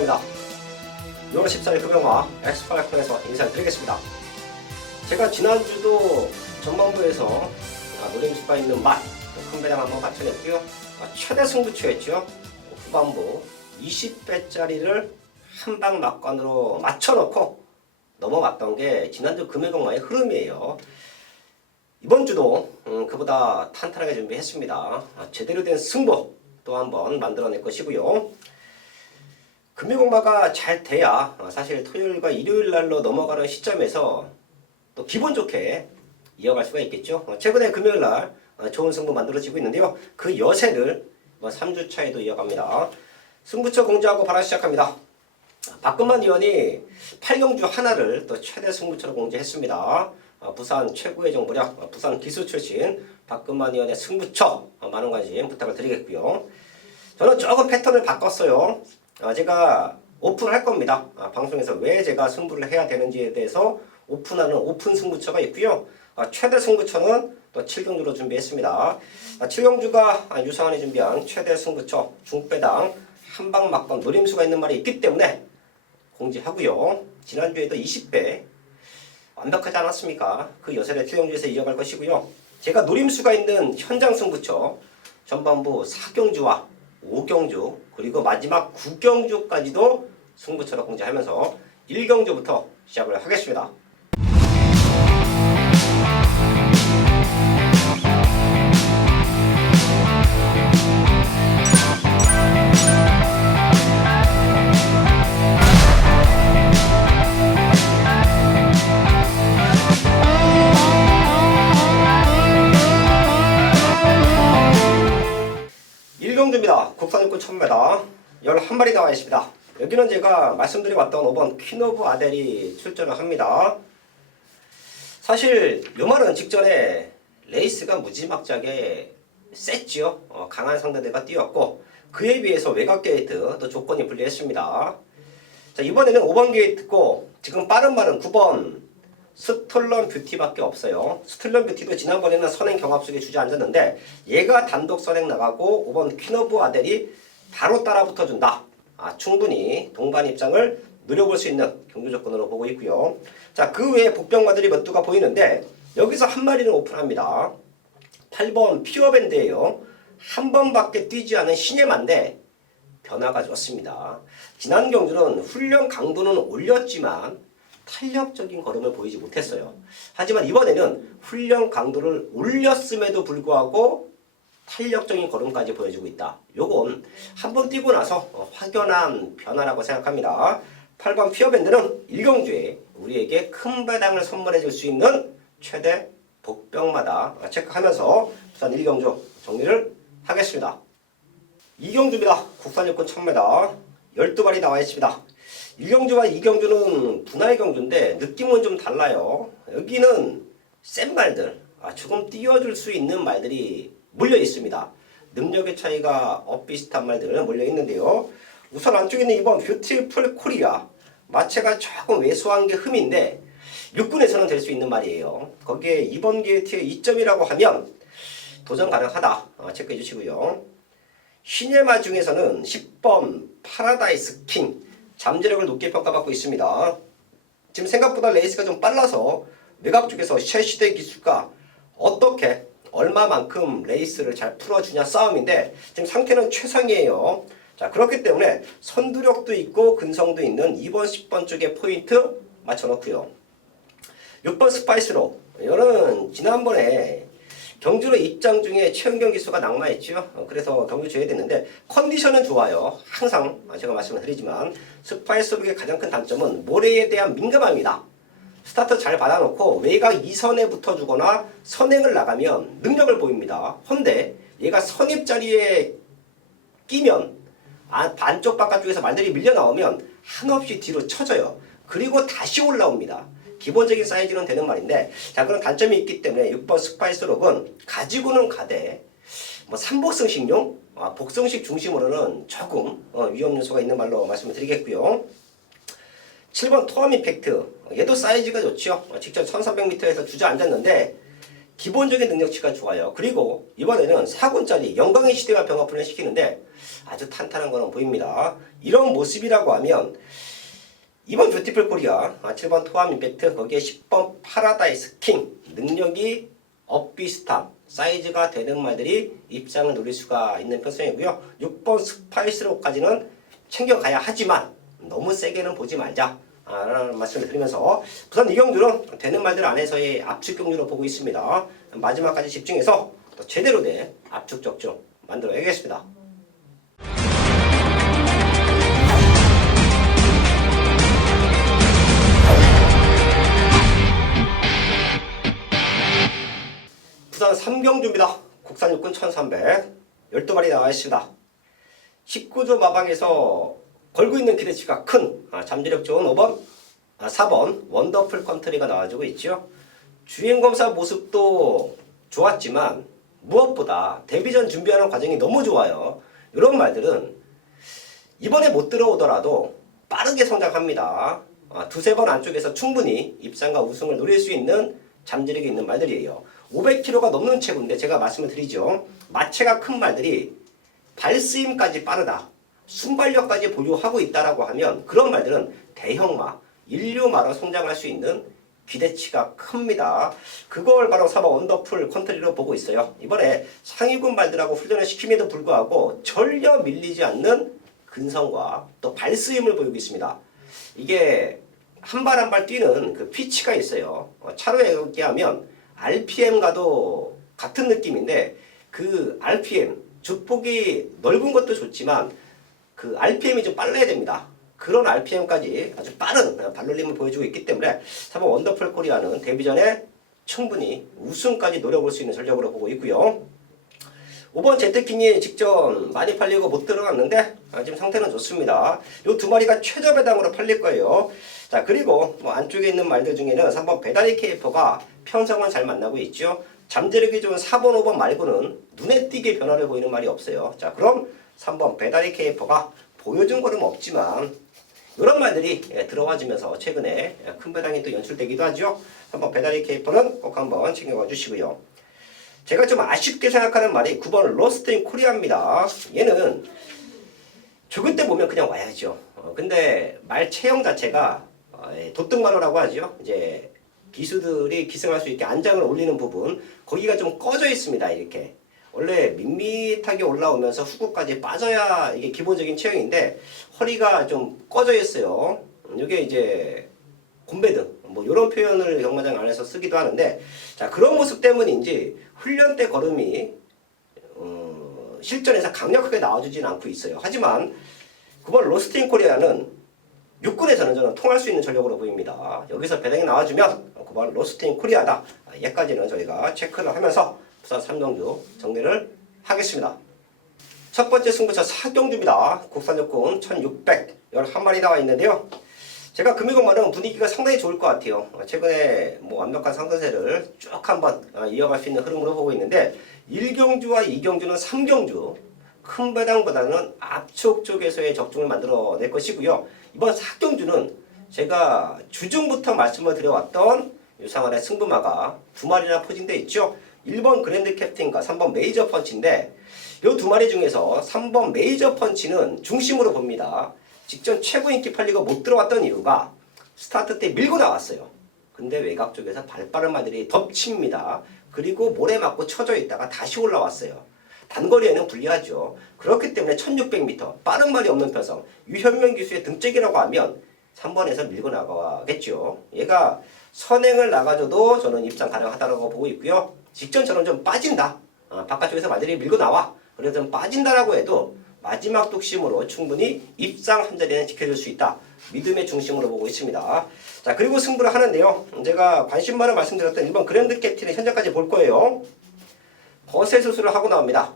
인사입니다. 6월 14일 금영화 엑스파일에서 인사를 드리겠습니다. 제가 지난주도 전반부에서 노림수가 있는 맛, 큰 배당 한번 맞춰냈고요. 최대 승부처였죠. 후반부 20배짜리를 한방 막관으로 맞춰놓고 넘어갔던 게 지난주 금요일강화의 흐름이에요. 이번 주도 그보다 탄탄하게 준비했습니다. 제대로 된 승부 또 한번 만들어낼 것이고요. 금요일강화가 잘 돼야 사실 토요일과 일요일 날로 넘어가는 시점에서 또 기분 좋게 이어갈 수가 있겠죠. 최근에 금요일 날 좋은 승부 만들어지고 있는데요. 그 여세를 3주차에도 이어갑니다. 승부처 공지하고 바로 시작합니다. 박근만 의원이 8경주 하나를 또 최대 승부처로 공지했습니다. 부산 최고의 정보력, 부산 기수 출신 박근만 의원의 승부처 많은 관심 부탁을 드리겠고요. 저는 조금 패턴을 바꿨어요. 제가 오픈을 할 겁니다. 방송에서 왜 제가 승부를 해야 되는지에 대해서 오픈하는 오픈 승부처가 있고요. 최대 승부처는 또 7경주로 준비했습니다. 7경주가 유상한이 준비한 최대 승부처 중배당 한방 막건 노림수가 있는 말이 있기 때문에 공지하고요. 지난주에도 20배 완벽하지 않았습니까? 그 여세를 7경주에서 이어갈 것이고요. 제가 노림수가 있는 현장 승부처 전반부 4경주와 5경주 그리고 마지막 9경주까지도 승부처로 공지하면서 1경주부터 시작을 하겠습니다. 국산육군 1000m 11마리 나와 있습니다. 여기는 제가 말씀드려왔던 5번 퀸 오브 아델이 출전을 합니다. 사실 이 말은 직전에 레이스가 무지막지하게 셌지요. 강한 상대들과 뛰었고 그에 비해서 외곽 게이트 또 조건이 불리했습니다. 자, 이번에는 5번 게이트고 지금 빠른 말은 9번 스톨런 뷰티밖에 없어요. 스톨런 뷰티도 지난번에는 선행 경합 속에 주저앉았는데 얘가 단독 선행 나가고 5번 퀸 오브 아델이 바로 따라 붙어준다. 충분히 동반 입장을 누려볼 수 있는 경주 조건으로 보고 있고요. 자, 그 외에 복병마들이 몇 두가 보이는데 여기서 한 마리는 오픈합니다. 8번 퓨어밴드예요. 한 번밖에 뛰지 않은 신예만데 변화가 좋습니다. 지난 경주는 훈련 강도는 올렸지만 탄력적인 걸음을 보이지 못했어요. 하지만 이번에는 훈련 강도를 올렸음에도 불구하고 탄력적인 걸음까지 보여주고 있다. 요건 한번 뛰고 나서 확연한 변화라고 생각합니다. 8번 퓨어밴드는 1경주에 우리에게 큰 배당을 선물해 줄 수 있는 최대 복병마다 체크하면서 부산 1경주 정리를 하겠습니다. 2경주입니다. 국산육군 1000m 12마리 나와 있습니다. 1경주와 2경주는 분할 경주인데 느낌은 좀 달라요. 여기는 센 말들, 조금 띄워줄 수 있는 말들이 몰려 있습니다. 능력의 차이가 엇비슷한 말들 몰려 있는데요. 우선 안쪽에 있는 2번 뷰티풀 코리아 마체가 조금 왜소한 게 흠인데 육군에서는 될 수 있는 말이에요. 거기에 2번 게이트의 2점이라고 하면 도전 가능하다. 체크해 주시고요. 신예마 중에서는 10번 파라다이스 킹 잠재력을 높게 평가받고 있습니다. 지금 생각보다 레이스가 좀 빨라서 외곽 쪽에서 쉘시대 기수가 어떻게 얼마만큼 레이스를 잘 풀어주냐 싸움인데 지금 상태는 최상이에요. 자, 그렇기 때문에 선두력도 있고 근성도 있는 2번 10번 쪽에 포인트 맞춰놓고요. 6번 스파이스로 이거는 지난번에 경주로 입장 중에 최은경 기수가 낙마했죠. 그래서 경주 줘야 됐는데 컨디션은 좋아요. 항상 제가 말씀을 드리지만 스파이스록의 가장 큰 단점은 모래에 대한 민감함입니다. 스타트 잘 받아놓고 외곽 2선에 붙어주거나 선행을 나가면 능력을 보입니다. 헌데 얘가 선입 자리에 끼면 반쪽 바깥쪽에서 말들이 밀려 나오면 한없이 뒤로 쳐져요. 그리고 다시 올라옵니다. 기본적인 사이즈는 되는 말인데 자, 그런 단점이 있기 때문에 6번 스파이스록은 가지고는 가되 삼복승식용 복승식 중심으로는 조금 위험 요소가 있는 말로 말씀을 드리겠고요. 7번 토암 임팩트 얘도 사이즈가 좋죠. 직접 1300m에서 주저앉았는데 기본적인 능력치가 좋아요. 그리고 이번에는 4군짜리 영광의 시대와 병합을 시키는데 아주 탄탄한 거는 보입니다. 이런 모습이라고 하면 이번 뷰티풀 코리아 7번 토함 임팩트 거기에 10번 파라다이스 킹 능력이 엇비슷함 사이즈가 되는 말들이 입상을 노릴 수가 있는 편성이고요. 6번 스파이스로까지는 챙겨가야 하지만 너무 세게는 보지 말자 라는 말씀을 드리면서 우선 이 경주는 되는 말들 안에서의 압축 경주로 보고 있습니다. 마지막까지 집중해서 또 제대로 된 압축 적중 만들어야겠습니다. 부산 3경주입니다. 국산 육군 1300 12마리 나와 있습니다. 19조 마방에서 걸고 있는 기대치가 큰 잠재력 좋은 4번 원더풀 컨트리가 나와주고 있죠. 주행검사 모습도 좋았지만 무엇보다 데뷔전 준비하는 과정이 너무 좋아요. 이런 말들은 이번에 못 들어오더라도 빠르게 성장합니다. 두세 번 안쪽에서 충분히 입상과 우승을 노릴 수 있는 잠재력이 있는 말들이에요. 500kg가 넘는 체구인데 제가 말씀을 드리죠. 마체가 큰 말들이 발스임까지 빠르다. 순발력까지 보유하고 있다라고 하면 그런 말들은 대형마, 인류마로 성장할 수 있는 기대치가 큽니다. 그걸 바로 4번 원더풀 컨트리로 보고 있어요. 이번에 상위군 말들하고 훈련을 시킴에도 불구하고 전혀 밀리지 않는 근성과 또 발스임을 보이고 있습니다. 이게 한 발 한 발 뛰는 그 피치가 있어요. 차로 얘기하면 RPM과도 같은 느낌인데 그 RPM, 주폭이 넓은 것도 좋지만 그 RPM이 좀 빨라야 됩니다. 그런 RPM까지 아주 빠른 발놀림을 보여주고 있기 때문에 3번 원더풀 코리아는 데뷔전에 충분히 우승까지 노려볼 수 있는 전력으로 보고 있고요. 5번 제트킹이 직전 많이 팔리고 못 들어갔는데 지금 상태는 좋습니다. 이 두 마리가 최저 배당으로 팔릴 거예요. 자, 그리고 안쪽에 있는 말들 중에는 3번 배다리 케이퍼가 편성을 잘 만나고 있죠. 잠재력이 좋은 4번, 5번 말고는 눈에 띄게 변화를 보이는 말이 없어요. 자, 그럼 3번 배다리 케이퍼가 보여준 거는 없지만 이런 말들이 들어와주면서 최근에 큰 배당이 또 연출되기도 하죠. 3번 배다리 케이퍼는 꼭 한번 챙겨가 주시고요. 제가 좀 아쉽게 생각하는 말이 9번 로스트 인 코리아입니다. 얘는 죽을 때 보면 그냥 와야죠. 근데 말 체형 자체가 도둑마루라고 하죠. 이제 기수들이 기승할 수 있게 안장을 올리는 부분 거기가 좀 꺼져 있습니다. 이렇게 원래 밋밋하게 올라오면서 후구까지 빠져야 이게 기본적인 체형인데 허리가 좀 꺼져 있어요. 이게 이제 곰배등 뭐 이런 표현을 경마장 안에서 쓰기도 하는데 자 그런 모습 때문인지 훈련 때 걸음이 실전에서 강력하게 나와주진 않고 있어요. 하지만 9번 로스트 인 코리아는 육군에서는 저는 통할 수 있는 전력으로 보입니다. 여기서 배당이 나와주면 9번 로스트 인 코리아다. 얘까지는 저희가 체크를 하면서 부산 3경주 정리를 하겠습니다. 첫 번째 승부처 4경주입니다. 국산 육군 1611마리 나와 있는데요. 제가 금이공만은 분위기가 상당히 좋을 것 같아요. 최근에 완벽한 상승세를 쭉 한번 이어갈 수 있는 흐름으로 보고 있는데 1경주와 2경주는 3경주 큰 배당보다는 압축 쪽에서의 적중을 만들어낼 것이고요. 이번 4경주는 제가 주중부터 말씀을 드려왔던 유상한의 승부마가 두 마리나 포진되어 있죠. 1번 그랜드 캡틴과 3번 메이저 펀치인데 이 두 마리 중에서 3번 메이저 펀치는 중심으로 봅니다. 직전 최고 인기 팔리고 못 들어왔던 이유가 스타트 때 밀고 나왔어요. 근데 외곽 쪽에서 발빠른 말들이 덮칩니다. 그리고 모래 맞고 쳐져 있다가 다시 올라왔어요. 단거리에는 불리하죠. 그렇기 때문에 1600m 빠른 말이 없는 편성 유현명 기수의 등짝이라고 하면 3번에서 밀고 나가겠죠. 얘가 선행을 나가줘도 저는 입상 가능하다고 보고 있고요. 직전처럼 좀 빠진다. 바깥쪽에서 말들이 밀고 나와. 그래서 좀 빠진다라고 해도 마지막 독심으로 충분히 입상 한 자리는 지켜줄 수 있다. 믿음의 중심으로 보고 있습니다. 자 그리고 승부를 하는데요. 제가 관심 많은 말씀드렸던 1번 그랜드 캡틴의 현재까지 볼 거예요. 거세 수술을 하고 나옵니다.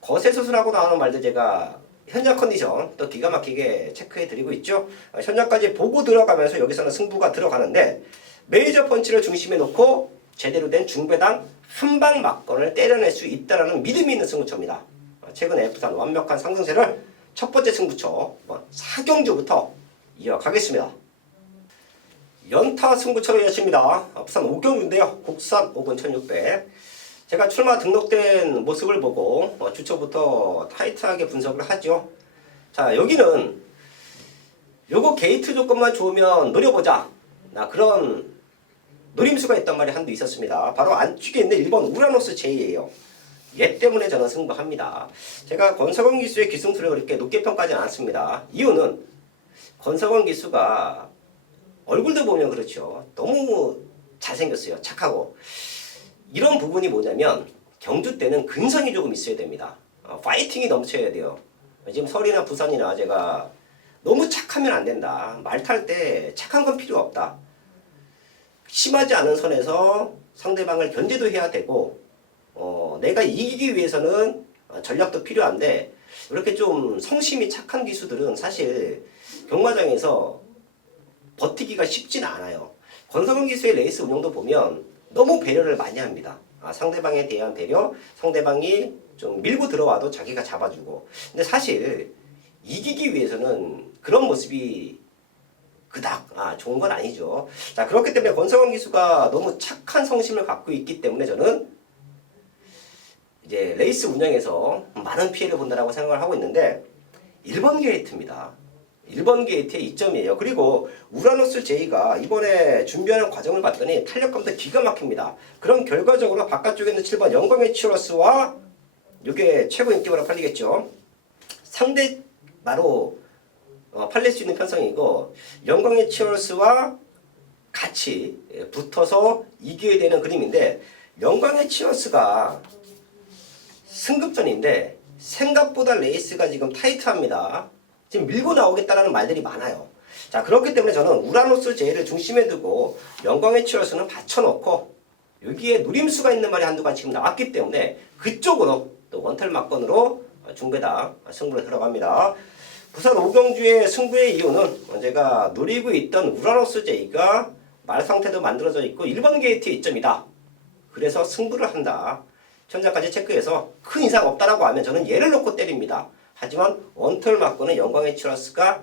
거세 수술하고 나오는 말도 제가 현장 컨디션 또 기가 막히게 체크해 드리고 있죠. 현장까지 보고 들어가면서 여기서는 승부가 들어가는데 메이저 펀치를 중심에 놓고 제대로 된 중배당 한방 막건을 때려낼 수 있다는 믿음이 있는 승부처입니다. 최근에 부산 완벽한 상승세를 첫 번째 승부처 4경주부터 이어가겠습니다. 연타 승부처로 이어집니다. 부산 오경주인데요. 국산 5군 1600. 제가 출마 등록된 모습을 보고 주초부터 타이트하게 분석을 하죠. 자, 여기는 요거 게이트 조건만 좋으면 노려보자. 그런 노림수가 있단 말이 한두 있었습니다. 바로 안쪽에 있는 1번 우라노스 J예요. 얘 때문에 저는 승부합니다. 제가 권석원 기수의 기승수를 그렇게 높게 평가하지 않았습니다. 이유는 권석원 기수가 얼굴도 보면 그렇죠. 너무 잘생겼어요. 착하고. 이런 부분이 뭐냐면 경주 때는 근성이 조금 있어야 됩니다. 파이팅이 넘쳐야 돼요. 지금 서울이나 부산이나 제가 너무 착하면 안 된다. 말 탈 때 착한 건 필요 없다. 심하지 않은 선에서 상대방을 견제도 해야 되고 내가 이기기 위해서는 전략도 필요한데 이렇게 좀 성심이 착한 기수들은 사실 경마장에서 버티기가 쉽지는 않아요. 권성훈 기수의 레이스 운영도 보면 너무 배려를 많이 합니다. 상대방에 대한 배려, 상대방이 좀 밀고 들어와도 자기가 잡아주고. 근데 사실 이기기 위해서는 그런 모습이 그닥 좋은 건 아니죠. 자, 그렇기 때문에 권성훈 기수가 너무 착한 성심을 갖고 있기 때문에 저는 이제 레이스 운영에서 많은 피해를 본다라고 생각을 하고 있는데 1번 게이트입니다. 1번 게이트의 이점이에요. 그리고 우라노스 J가 이번에 준비하는 과정을 봤더니 탄력감도 기가 막힙니다. 그럼 결과적으로 바깥쪽에 있는 7번 영광의 치어러스와 이게 최고 인기로 팔리겠죠. 상대 바로 팔릴 수 있는 편성이고 영광의 치어러스와 같이 붙어서 이겨야 되는 그림인데 영광의 치어러스가 승급전인데 생각보다 레이스가 지금 타이트합니다. 지금 밀고 나오겠다라는 말들이 많아요. 자, 그렇기 때문에 저는 우라노스 J를 중심에 두고 영광의 치어러스는 받쳐놓고 여기에 누림수가 있는 말이 한두 간 지금 나왔기 때문에 그쪽으로 또 원털 막건으로 중배당 승부를 들어갑니다. 부산 오경주의 승부의 이유는 제가 노리고 있던 우라노스 J가 말 상태도 만들어져 있고 1번 게이트의 이점이다. 그래서 승부를 한다. 현장까지 체크해서 큰 이상 없다라고 하면 저는 얘를 놓고 때립니다. 하지만 원털 맞고는 영광의 치어러스가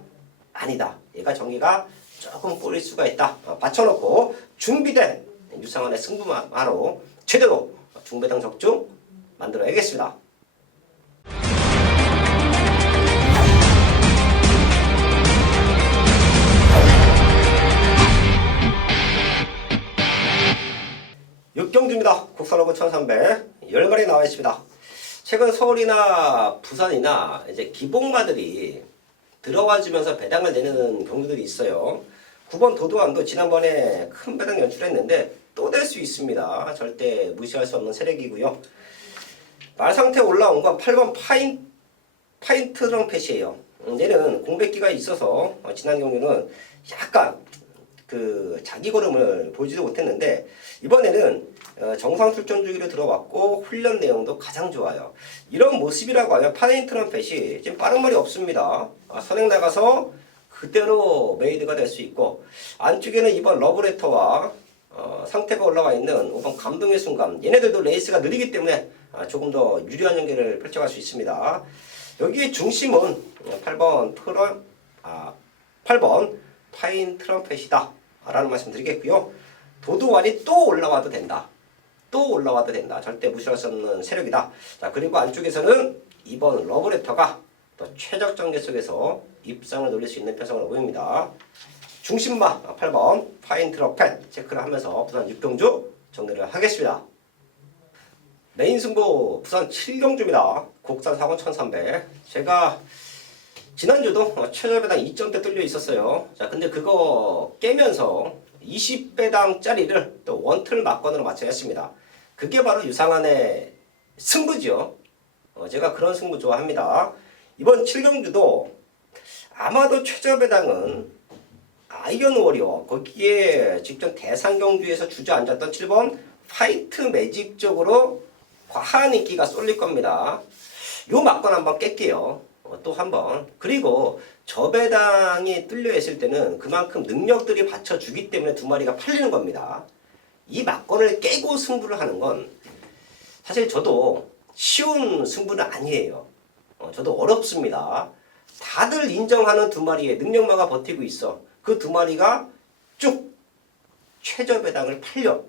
아니다. 얘가 전개가 조금 꼬일 수가 있다. 받쳐놓고 준비된 유상원의 승부마로 제대로 중배당 적중 만들어야겠습니다. 육경주입니다. 국산호구 1300 10마리 나와 있습니다. 최근 서울이나 부산이나 이제 기복마들이 들어와주면서 배당을 내는 경우들이 있어요. 9번 도도안도 지난번에 큰 배당 연출했는데 또 될 수 있습니다. 절대 무시할 수 없는 세력이고요. 말 상태 올라온 건 8번 파인트 트럼펫이에요. 얘는 공백기가 있어서 지난 경주는 약간 자기 걸음을 보지도 못했는데 이번에는 정상 출전 주기로 들어왔고 훈련 내용도 가장 좋아요. 이런 모습이라고 하면 파인 트럼펫이 지금 빠른 말이 없습니다. 선행 나가서 그대로 메이드가 될 수 있고 안쪽에는 이번 러브레터와 상태가 올라와 있는 5번 감동의 순간 얘네들도 레이스가 느리기 때문에 조금 더 유리한 연계를 펼쳐갈 수 있습니다. 여기에 중심은 8번 파인 트럼펫이다 라는 말씀 드리겠고요. 도도완이 또 올라와도 된다. 또 올라와도 된다. 절대 무시할 수 없는 세력이다. 자, 그리고 안쪽에서는 2번 러브레터가 또 최적 전개 속에서 입상을 노릴 수 있는 편성으로 보입니다. 중심마 8번 파인 트럼펫 체크를 하면서 부산 6경주 정리를 하겠습니다. 메인 승부 부산 7경주입니다. 국산 4권 1300. 제가 지난주도 최저배당 2점대 뚫려 있었어요. 자, 근데 그거 깨면서 20배당짜리를 또 원틀 막건으로 맞춰냈습니다. 그게 바로 유상한의 승부죠. 제가 그런 승부 좋아합니다. 이번 7경주도 아마도 최저배당은 아이언 워리어 거기에 직전 대상경주에서 주저앉았던 7번 파이트 매직 쪽으로 과한 인기가 쏠릴 겁니다. 요 막건 한번 깰게요. 또 한번. 그리고 저배당이 뚫려 있을 때는 그만큼 능력들이 받쳐주기 때문에 두 마리가 팔리는 겁니다. 이 막건을 깨고 승부를 하는 건 사실 저도 쉬운 승부는 아니에요. 저도 어렵습니다. 다들 인정하는 두 마리의 능력마가 버티고 있어. 그 두 마리가 쭉 최저 배당을 8년.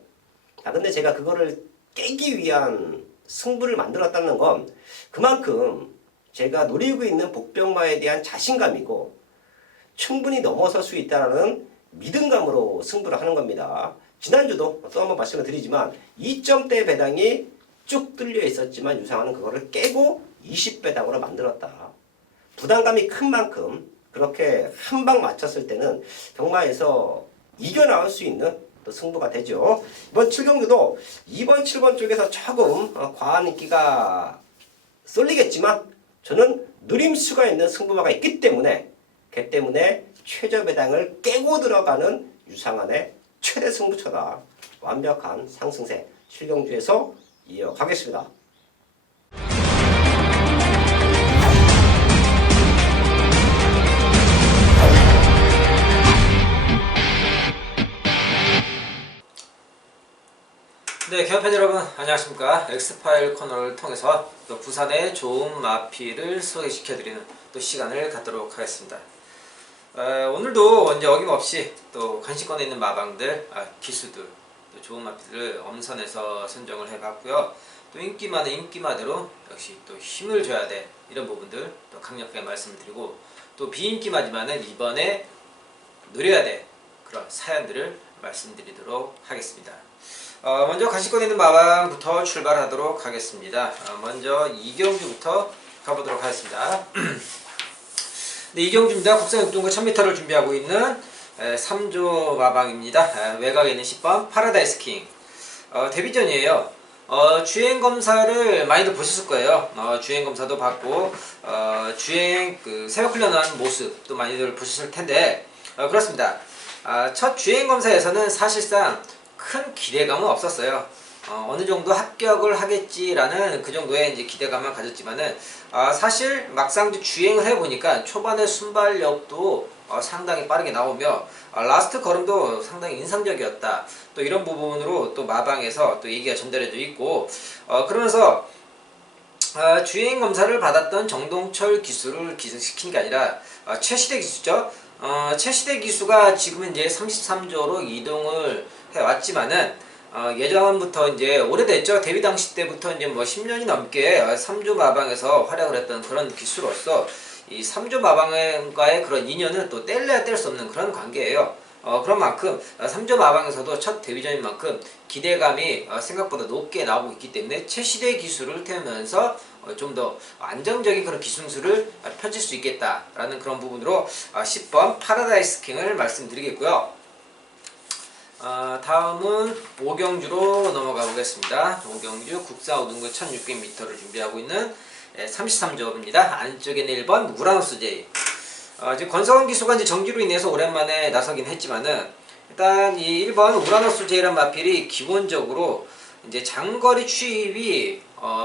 근데 제가 그거를 깨기 위한 승부를 만들었다는 건 그만큼 제가 노리고 있는 복병마에 대한 자신감이고 충분히 넘어설 수 있다는 믿음감으로 승부를 하는 겁니다. 지난주도 또 한번 말씀을 드리지만 2점대 배당이 쭉 뚫려 있었지만 유상화는 그거를 깨고 20배당으로 만들었다. 부담감이 큰 만큼 그렇게 한 방 맞췄을 때는 경마에서 이겨나올 수 있는 또 승부가 되죠. 이번 7경주도 2번, 7번 쪽에서 조금 과한 인기가 쏠리겠지만 저는 누림수가 있는 승부마가 있기 때문에 그 때문에 최저 배당을 깨고 들어가는 유상한의 최대 승부처다. 완벽한 상승세 7경주에서 이어가겠습니다. 네, 개업팬 여러분 안녕하십니까. 엑스파일 코너를 통해서 또 부산의 좋은 마피를 소개시켜드리는 또 시간을 갖도록 하겠습니다. 오늘도 이제 어김없이 또 관심권에 있는 마방들, 기수들, 또 좋은 마피들을 엄선해서 선정을 해봤고요. 또 인기 많은 인기마대로 역시 또 힘을 줘야 돼, 이런 부분들 또 강력하게 말씀을 드리고, 또 비인기마지만은 이번에 노려야 돼, 그런 사연들을 말씀드리도록 하겠습니다. 먼저 관심권 있는 마방부터 출발하도록 하겠습니다. 먼저 이경주부터 가보도록 하겠습니다. 네, 이경주입니다. 국산 6등급 1000m를 준비하고 있는 3조 마방입니다. 외곽에 있는 10번 파라다이스 킹. 데뷔전이에요. 주행 검사를 많이들 보셨을 거예요. 주행 검사도 받고 주행 새벽 훈련한 모습도 많이들 보셨을 텐데, 그렇습니다. 첫 주행 검사에서는 사실상 큰 기대감은 없었어요. 어느 정도 합격을 하겠지라는 그 정도의 이제 기대감만 가졌지만은, 사실 막상 주행을 해보니까 초반에 순발력도 상당히 빠르게 나오며 라스트 걸음도 상당히 인상적이었다. 또 이런 부분으로 또 마방에서 또 얘기가 전달해져 있고, 그러면서 주행 검사를 받았던 정동철 기수를 기승시킨 게 아니라 최시대 기수죠. 최시대 기수가 지금은 이제 33조로 이동을 해왔지만은, 예전부터 이제 오래됐죠. 데뷔 당시 때부터 이제 뭐 10년이 넘게 3조 마방에서 활약을 했던 그런 기수로서 이 3조 마방과의 그런 인연은 또 뗄래야 뗄 수 없는 그런 관계예요. 그런 만큼 3조 마방에서도 첫 데뷔전인 만큼 기대감이 생각보다 높게 나오고 있기 때문에 최시대 기수를 태우면서 좀 더 안정적인 그런 기승수를 펼칠 수 있겠다라는 그런 부분으로 10번 파라다이스 킹을 말씀드리겠고요. 다음은 오경주로 넘어가 보겠습니다. 오경주 국사 5등급 1600m를 준비하고 있는 33조입니다. 안쪽에는 1번 우라노스 제이. 지금 권성원 기수가 이제 정지로 인해서 오랜만에 나서긴 했지만은, 일단 이 1번 우라노스 제이란 마필이 기본적으로 이제 장거리 추입이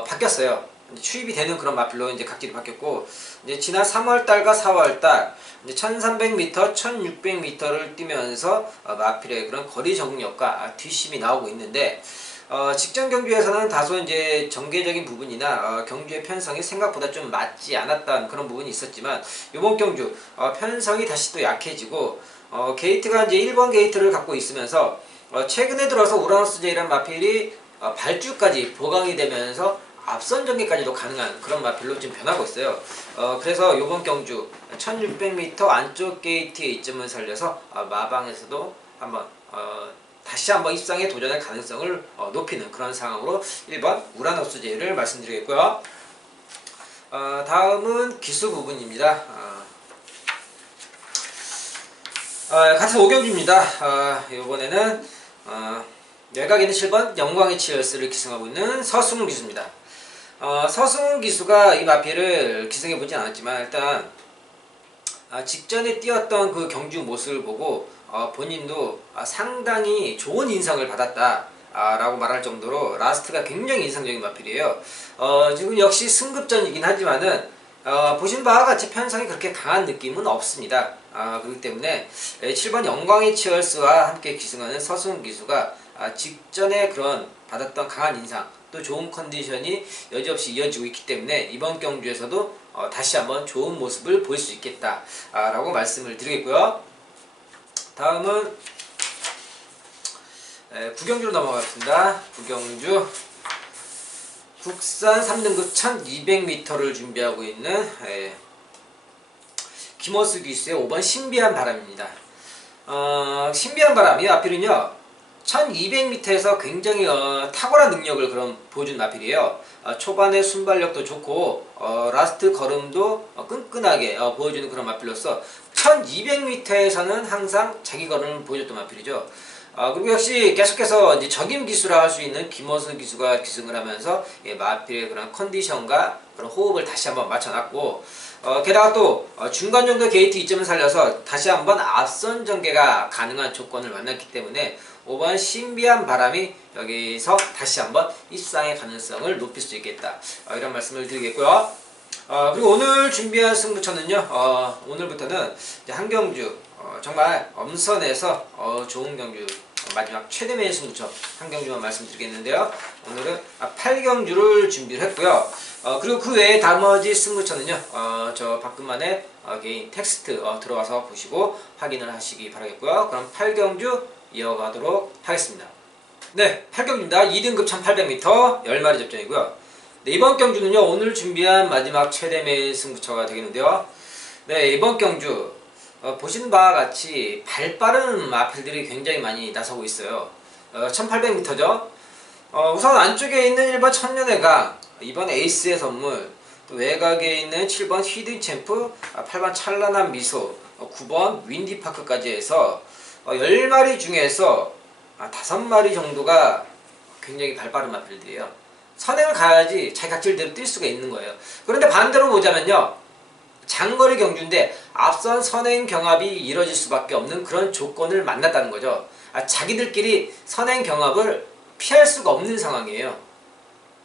바뀌었어요. 추입이 되는 그런 마필로 이제 각질이 바뀌었고, 이제 지난 3월달과 4월달 이제 1300m, 1600m를 뛰면서 마필의 그런 거리 적응력과 뒷심이 나오고 있는데, 직전 경주에서는 다소 이제 전개적인 부분이나 경주의 편성이 생각보다 좀 맞지 않았던 그런 부분이 있었지만, 이번 경주 편성이 다시 또 약해지고, 게이트가 이제 1번 게이트를 갖고 있으면서 최근에 들어서 우라노스 제이란 마필이 발주까지 보강이 되면서 앞선 전개까지도 가능한 그런 마필로 지금 변하고 있어요. 그래서 이번 경주 1600m 안쪽 게이트의 이점을 살려서 마방에서도 한번 다시 한번 입상에 도전할 가능성을 높이는 그런 상황으로 1번 우라노스 제이를 말씀드리겠고요. 다음은 기수 부분입니다. 같은 오경주입니다. 이번에는 외곽에 있는 7번 영광의 치얼스를 기승하고 있는 서승훈 기수입니다. 서승훈 기수가 이 마필을 기승해 보진 않았지만, 일단 직전에 뛰었던 그 경주 모습을 보고 본인도 상당히 좋은 인상을 받았다 라고 말할 정도로 라스트가 굉장히 인상적인 마필이에요. 지금 역시 승급전이긴 하지만은 보신 바와 같이 편성이 그렇게 강한 느낌은 없습니다. 그렇기 때문에 7번 영광의 치얼스와 함께 기승하는 서승훈 기수가 직전에 그런 받았던 강한 인상, 또 좋은 컨디션이 여지없이 이어지고 있기 때문에 이번 경주에서도 다시 한번 좋은 모습을 보일 수 있겠다 라고 말씀을 드리겠고요. 다음은 구경주로 넘어가겠습니다. 구경주 국산 3등급 1200m를 준비하고 있는 김호수 기수의 5번 신비한 바람입니다. 신비한 바람이 마필은요 1200m에서 굉장히 탁월한 능력을 보여준 마필이에요. 초반에 순발력도 좋고 라스트 걸음도 끈끈하게 보여주는 그런 마필로서 1200m에서는 항상 자기 걸음을 보여줬던 마필이죠. 그리고 역시 계속해서 이제 적임 기수라 할 수 있는 김호수 기수가 기승을 하면서 마필의 그런 컨디션과 그런 호흡을 다시 한번 맞춰놨고, 게다가 또 중간 정도 게이트 이점을 살려서 다시 한번 앞선 전개가 가능한 조건을 만났기 때문에 5번 신비한 바람이 여기서 다시 한번 입상의 가능성을 높일 수 있겠다, 이런 말씀을 드리겠고요. 그리고 오늘 준비한 승부처는요, 오늘부터는 이제 한 경주 정말 엄선해서 좋은 경주, 마지막 최대매의 승부처 한 경주만 말씀드리겠는데요. 오늘은 8경주를 준비를 했고요. 그리고 그 외에 나머지 승부처는요, 저 박근만의 개인 텍스트 들어와서 보시고 확인을 하시기 바라겠고요. 그럼 8경주 이어가도록 하겠습니다. 네, 8경주입니다. 2등급 1800m 10마리 접전이고요. 네, 이번 경주는요, 오늘 준비한 마지막 최대매의 승부처가 되겠는데요. 네, 이번 경주 보시는 바와 같이 발빠른 마필들이 굉장히 많이 나서고 있어요. 1800m죠. 우선 안쪽에 있는 1번 천년의 강, 2번 에이스의 선물, 또 외곽에 있는 7번 히든 챔프, 8번 찬란한 미소, 9번 윈디파크까지 해서 10마리 중에서 5마리 정도가 굉장히 발빠른 마필들이에요. 선행을 가야지 자기 각질대로 뛸 수가 있는 거예요. 그런데 반대로 보자면요, 장거리 경주인데 앞선 선행 경합이 이뤄질 수밖에 없는 그런 조건을 만났다는 거죠. 자기들끼리 선행 경합을 피할 수가 없는 상황이에요.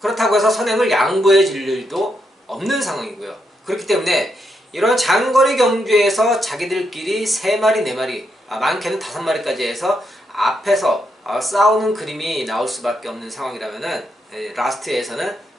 그렇다고 해서 선행을 양보해 줄 일도 없는 상황이고요. 그렇기 때문에 이런 장거리 경주에서 자기들끼리 3마리, 4마리, 많게는 5마리까지 해서 앞에서 싸우는 그림이 나올 수밖에 없는 상황이라면은 라스트에서는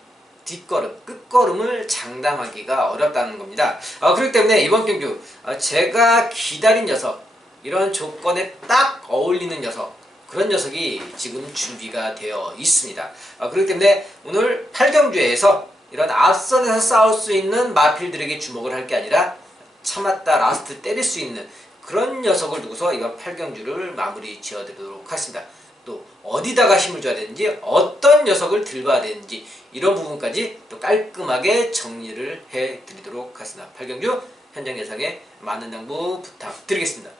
뒷걸음, 끝걸음을 장담하기가 어렵다는 겁니다. 그렇기 때문에 이번 경주 제가 기다린 녀석, 이런 조건에 딱 어울리는 녀석, 그런 녀석이 지금 준비가 되어 있습니다. 그렇기 때문에 오늘 8경주에서 이런 앞선에서 싸울 수 있는 마필들에게 주목을 할 게 아니라 참았다 라스트 때릴 수 있는 그런 녀석을 두고서 이번 8경주를 마무리 지어드리도록 하겠습니다. 또 어디다가 힘을 줘야 되는지, 어떤 녀석을 들봐야 되는지, 이런 부분까지 또 깔끔하게 정리를 해드리도록 하겠습니다. 8경주 현장 예상에 많은 양보 부탁드리겠습니다.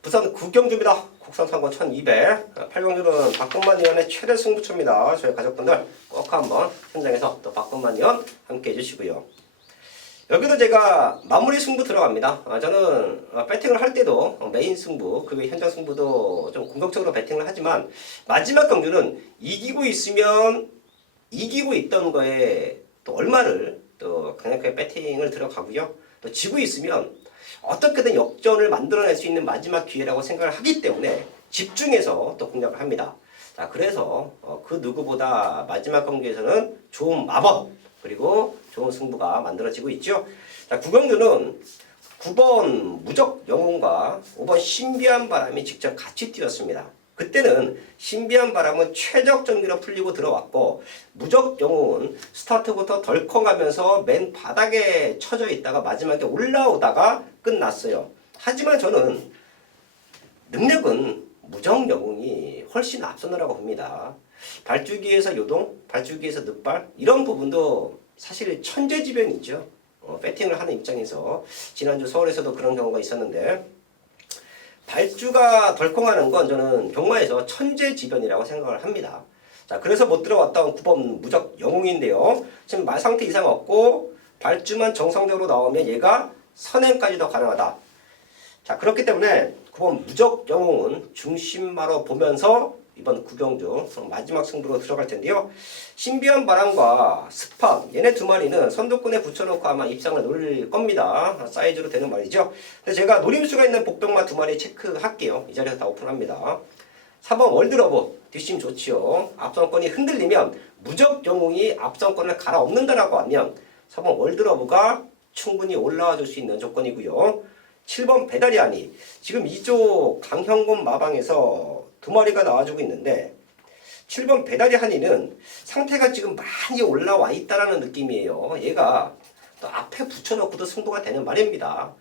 부산 9경주입니다. 국산 상권 1200. 8경주는 박근만 의원의 최대 승부처입니다. 저희 가족분들 꼭 한번 현장에서 또 박근만 의원 함께 해주시고요. 여기도 제가 마무리 승부 들어갑니다. 저는 배팅을 할 때도 메인 승부, 그 외 현장 승부도 좀 공격적으로 배팅을 하지만 마지막 경주는 이기고 있으면 이기고 있던 거에 또 얼마를 또 강력하게 배팅을 들어가고요. 또 지고 있으면 어떻게든 역전을 만들어낼 수 있는 마지막 기회라고 생각을 하기 때문에 집중해서 또 공략을 합니다. 자, 그래서 그 누구보다 마지막 경기에서는 좋은 마법, 그리고 좋은 승부가 만들어지고 있죠. 자, 9경주는 9번 무적 영웅과 5번 신비한 바람이 직접 같이 뛰었습니다. 그때는 신비한 바람은 최적 전기로 풀리고 들어왔고, 무적 영웅은 스타트부터 덜컹하면서 맨 바닥에 쳐져 있다가 마지막에 올라오다가 끝났어요. 하지만 저는 능력은 무적 영웅이 훨씬 앞서느라고 봅니다. 발주기에서 요동, 발주기에서 늑발, 이런 부분도 사실 천재지변이죠. 배팅을 하는 입장에서 지난주 서울에서도 그런 경우가 있었는데, 발주가 덜컹하는 건 저는 경마에서 천재지변이라고 생각을 합니다. 자, 그래서 못 들어왔던 9번 무적 영웅인데요. 지금 말 상태 이상 없고 발주만 정상적으로 나오면 얘가 선행까지도 가능하다. 자, 그렇기 때문에 9번 무적 영웅은 중심마로 보면서 이번 9경주 마지막 승부로 들어갈 텐데요. 신비한 바람과 스파, 얘네 두 마리는 선두권에 붙여놓고 아마 입상을 노릴 겁니다. 사이즈로 되는 말이죠. 근데 제가 노림수가 있는 복병마 두 마리 체크할게요. 이 자리에서 다 오픈합니다. 4번 월드러브, 뒷심 좋지요. 앞선권이 흔들리면 무적 영웅이 앞선권을 갈아엎는다라고 하면 4번 월드러브가 충분히 올라와 줄 수 있는 조건이고요. 7번 배다리 하니 지금 이쪽 강형곤 마방에서 두 마리가 나와주고 있는데 7번 배다리 한이는 상태가 지금 많이 올라와 있다라는 느낌이에요. 얘가 또 앞에 붙여놓고도 승부가 되는 말입니다.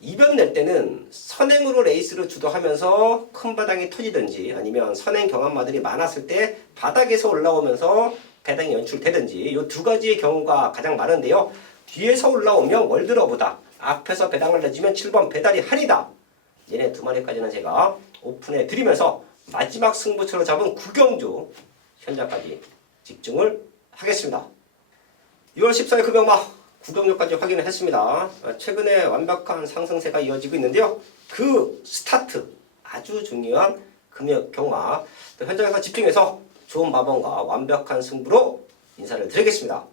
이변 낼 때는 선행으로 레이스를 주도하면서 큰 바닥이 터지든지 아니면 선행 경합마들이 많았을 때 바닥에서 올라오면서 배당이 연출되든지 이 두 가지의 경우가 가장 많은데요. 뒤에서 올라오면 월드러브다. 앞에서 배당을 내주면 7번 배다리 한이다. 얘네 두 마리까지는 제가 오픈해 드리면서 마지막 승부처로 잡은 구경주 현장까지 집중을 하겠습니다. 6월 14일 금영마 구경주까지 확인을 했습니다. 최근에 완벽한 상승세가 이어지고 있는데요. 그 스타트 아주 중요한 금요 경마 현장에서 집중해서 좋은 마방과 완벽한 승부로 인사를 드리겠습니다.